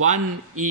1e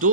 2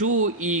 2e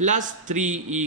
+3e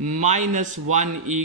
-1e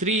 3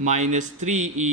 -3e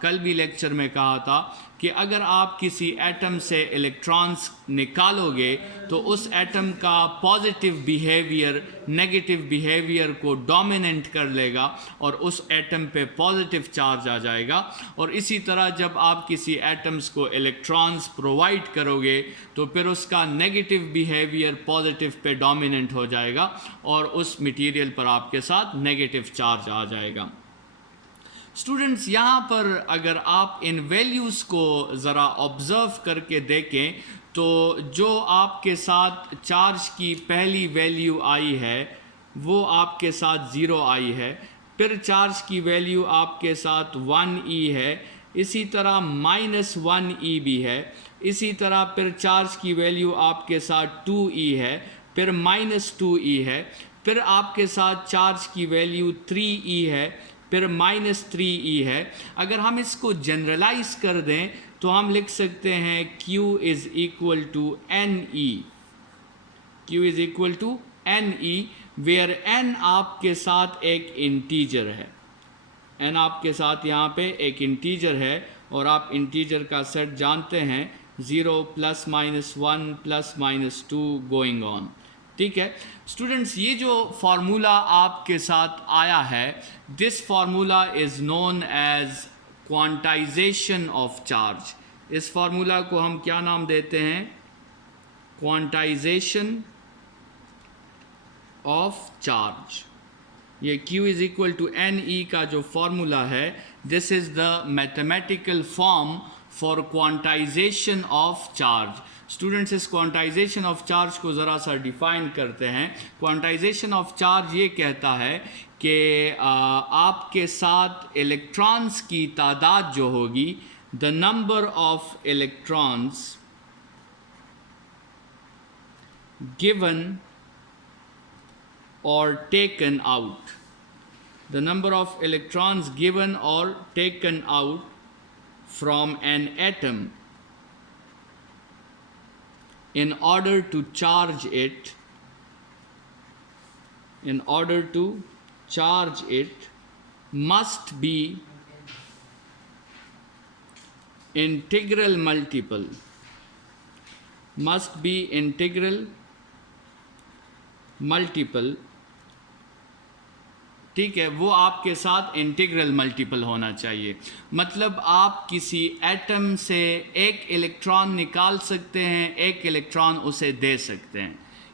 کل بھی lecture میں کہا تھا کہ اگر آپ کسی ایٹم سے الیکٹرانز نکالو گے تو اس ایٹم کا پازیٹیو بیہیویئر نیگیٹو بیہیویئر کو ڈومیننٹ کر لے گا اور اس ایٹم پہ پازیٹیو چارج آ جائے گا، اور اسی طرح جب آپ کسی ایٹمز کو الیکٹرانز پرووائڈ کرو گے تو پھر اس کا نیگیٹو بیہیویئر پازیٹیو پہ ڈومیننٹ ہو جائے گا اور اس مٹیریل پر آپ کے ساتھ نیگیٹو چارج آ جائے گا۔ اسٹوڈنٹس یہاں پر اگر آپ ان ویلیوز کو ذرا آبزرو کر کے دیکھیں تو جو آپ کے ساتھ چارج کی پہلی ویلیو آئی ہے وہ آپ کے ساتھ 0 آئی ہے، پھر چارج کی ویلیو آپ کے ساتھ 1e ہے، اسی طرح -1e بھی ہے، اسی طرح پھر چارج کی ویلیو آپ کے ساتھ 2e ہے، پھر -2e ہے، پھر آپ کے ساتھ چارج کی ویلیو 3e ہے، پھر -3e ہے۔ اگر ہم اس کو جنرلائز کر دیں تو ہم لکھ سکتے ہیں Q is equal to NE، Q is equal to NE where N آپ کے ساتھ ایک انٹیجر ہے، N آپ کے ساتھ یہاں پہ ایک انٹیجر ہے اور آپ انٹیجر کا سیٹ جانتے ہیں 0 +- 1 +- 2 گوئنگ آن، ٹھیک ہے۔ اسٹوڈنٹس یہ جو فارمولا آپ کے ساتھ آیا ہے، this formula is known as quantization of charge. اس فارمولا کو ہم کیا نام دیتے ہیں؟ Quantization of charge. یہ Q is equal to NE کا جو فارمولا ہے، this is the mathematical form for quantization of charge. Students اس کوانٹائزیشن آف چارج کو ذرا سا ڈیفائن کرتے ہیں۔ کوانٹائزیشن آف چارج یہ کہتا ہے کہ آپ کے ساتھ الیکٹرانز کی تعداد جو ہوگی، the number of electrons given or taken out, the number of electrons given or taken out from an atom in order to charge it, must be integral multiple, ٹھیک ہے، وہ آپ کے ساتھ انٹیگرل ملٹیپل ہونا چاہیے۔ مطلب آپ کسی ایٹم سے ایک الیکٹران نکال سکتے ہیں، ایک الیکٹران اسے دے سکتے ہیں۔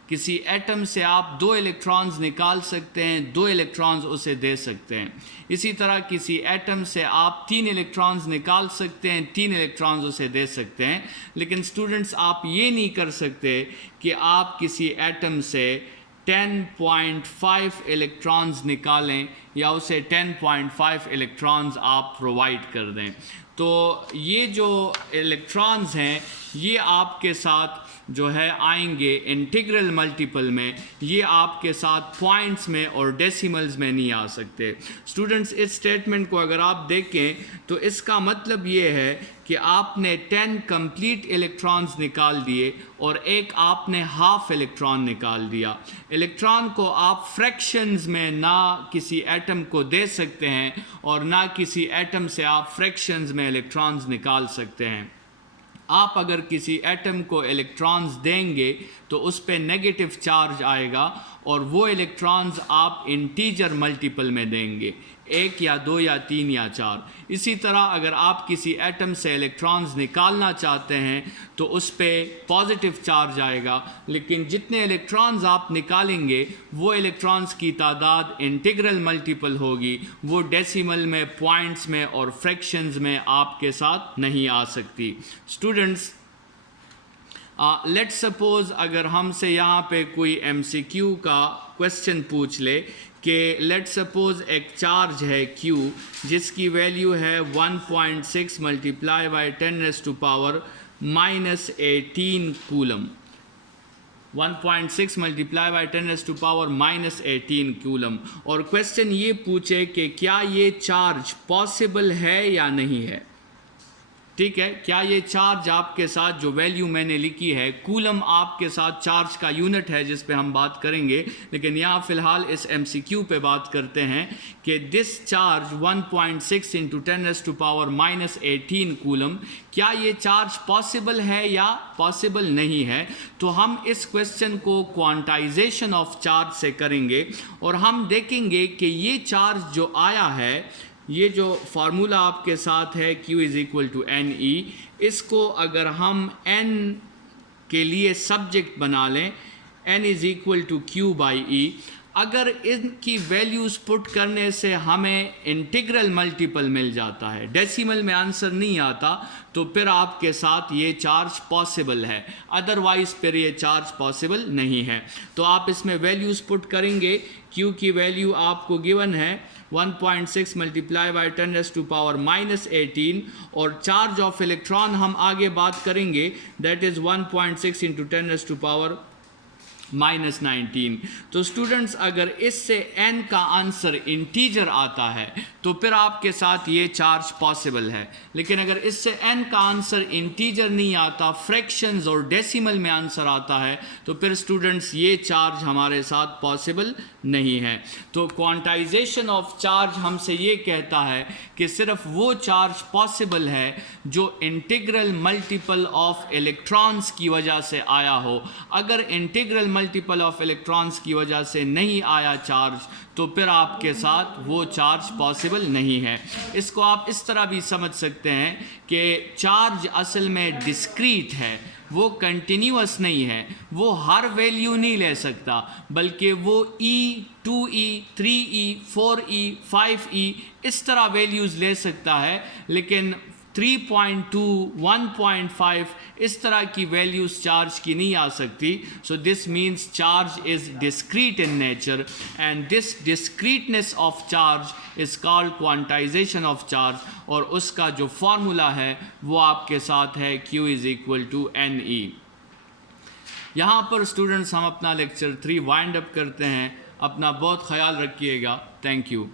کسی ایٹم سے آپ 2 الیکٹرانز نکال سکتے ہیں، 2 الیکٹرانز اسے دے سکتے ہیں۔ اسی طرح کسی ایٹم سے آپ 3 الیکٹرانز نکال سکتے ہیں، 3 الیکٹرانز اسے دے سکتے ہیں۔ لیکن اسٹوڈنٹس آپ یہ نہیں کر سکتے کہ آپ کسی ایٹم سے 10.5 الیکٹرانز نکالیں یا اسے 10.5 الیکٹرانز آپ پرووائڈ کر دیں۔ تو یہ جو الیکٹرانز ہیں یہ آپ کے ساتھ جو ہے آئیں گے انٹیگرل ملٹیپل میں، یہ آپ کے ساتھ پوائنٹس میں اور ڈیسیملز میں نہیں آ سکتے۔ اسٹوڈنٹس اس اسٹیٹمنٹ کو اگر آپ دیکھیں تو اس کا مطلب یہ ہے کہ آپ نے 10 کمپلیٹ الیکٹرانز نکال دیے اور ایک آپ نے ہاف الیکٹران نکال دیا۔ الیکٹران کو آپ فریکشنز میں نہ کسی ایٹم کو دے سکتے ہیں اور نہ کسی ایٹم سے آپ فریکشنز میں الیکٹرانز نکال سکتے ہیں۔ آپ اگر کسی ایٹم کو الیکٹرانز دیں گے تو اس پہ نیگیٹو چارج آئے گا اور وہ الیکٹرانز آپ انٹیجر ملٹیپل میں دیں گے، 1 یا 2 یا 3 یا 4۔ اسی طرح اگر آپ کسی ایٹم سے الیکٹرانز نکالنا چاہتے ہیں تو اس پہ پازیٹیو چارج آئے گا، لیکن جتنے الیکٹرانز آپ نکالیں گے وہ الیکٹرانز کی تعداد انٹیگرل ملٹیپل ہوگی، وہ ڈیسیمل میں، پوائنٹس میں اور فریکشنز میں آپ کے ساتھ نہیں آ سکتی۔ اسٹوڈنٹس لیٹ سپوز اگر ہم سے یہاں پہ کوئی MCQ کا کوشچن پوچھ لے کہ لیٹ سپوز ایک چارج ہے Q جس کی ویلیو ہے 1.6 multiply by 10⁻⁻18 coulomb, 1.6 multiply by 10⁻⁻18 coulomb, اور کوشچن یہ پوچھے کہ کیا یہ چارج پاسبل ہے یا نہیں ہے، ٹھیک ہے. کیا یہ چارج آپ کے ساتھ جو ویلیو میں نے لکھی ہے، کولم آپ کے ساتھ چارج کا یونٹ ہے جس پہ ہم بات کریں گے، لیکن یہاں فی الحال اس ایم سی کیو پہ بات کرتے ہیں کہ دس چارج 1.6 انٹو 10⁻⁻18 کولم، کیا یہ چارج پاسبل ہے یا پاسبل نہیں ہے. تو ہم اس کویسچن کو کوانٹائزیشن آف چارج سے کریں گے اور ہم دیکھیں گے کہ یہ چارج جو آیا ہے، یہ جو فارمولا آپ کے ساتھ ہے Q is equal to N E, اس کو اگر ہم n کے لیے سبجیکٹ بنا لیں، n is equal to Q by E, اگر ان کی ویلیوز پٹ کرنے سے ہمیں انٹیگرل ملٹیپل مل جاتا ہے، ڈیسیمل میں آنسر نہیں آتا، تو پھر آپ کے ساتھ یہ چارج پاسبل ہے، ادروائز پھر یہ چارج پاسبل نہیں ہے. تو آپ اس میں ویلیوز پٹ کریں گے. Q کی ویلیو آپ کو گیون ہے 1.6 ملٹیپلائی بائی 10⁻⁻18 اور چارج آف الیکٹران ہم آگے بات کریں گے، دیٹ از 1.6 انٹو 10⁻⁻19. تو اسٹوڈنٹس اگر اس سے n کا آنسر انٹیجر آتا ہے تو پھر آپ کے ساتھ یہ چارج پاسبل ہے، لیکن اگر اس سے n کا آنسر انٹیجر نہیں آتا، فریکشنز اور ڈیسیمل میں آنسر آتا ہے، تو پھر اسٹوڈنٹس یہ چارج ہمارے ساتھ پاسبل نہیں ہے. تو کوانٹائزیشن آف چارج ہم سے یہ کہتا ہے کہ صرف وہ چارج پاسبل ہے جو انٹیگرل ملٹیپل آف الیکٹرانز کی وجہ سے آیا ہو. اگر انٹیگرل ملٹیپل آف الیکٹرانز کی وجہ سے نہیں آیا چارج تو پھر آپ کے ساتھ وہ چارج پاسبل نہیں ہے. اس کو آپ اس طرح بھی سمجھ سکتے ہیں کہ چارج اصل میں ڈسکریٹ ہے، وہ کنٹینیوس نہیں ہے، وہ ہر ویلیو نہیں لے سکتا، بلکہ وہ ای 2e 3e 4e 5e اس طرح ویلیوز لے سکتا ہے، لیکن 3.2 1.5 اس طرح کی ویلیوز چارج کی نہیں آ سکتی. So this means charge is discrete in nature and this discreteness of charge is called quantization of charge, اور اس کا جو فارمولا ہے وہ آپ کے ساتھ ہے Q is equal to N E. یہاں پر اسٹوڈنٹس ہم اپنا لیکچر 3 وائنڈ اپ کرتے ہیں. اپنا بہت خیال رکھیے گا. Thank you.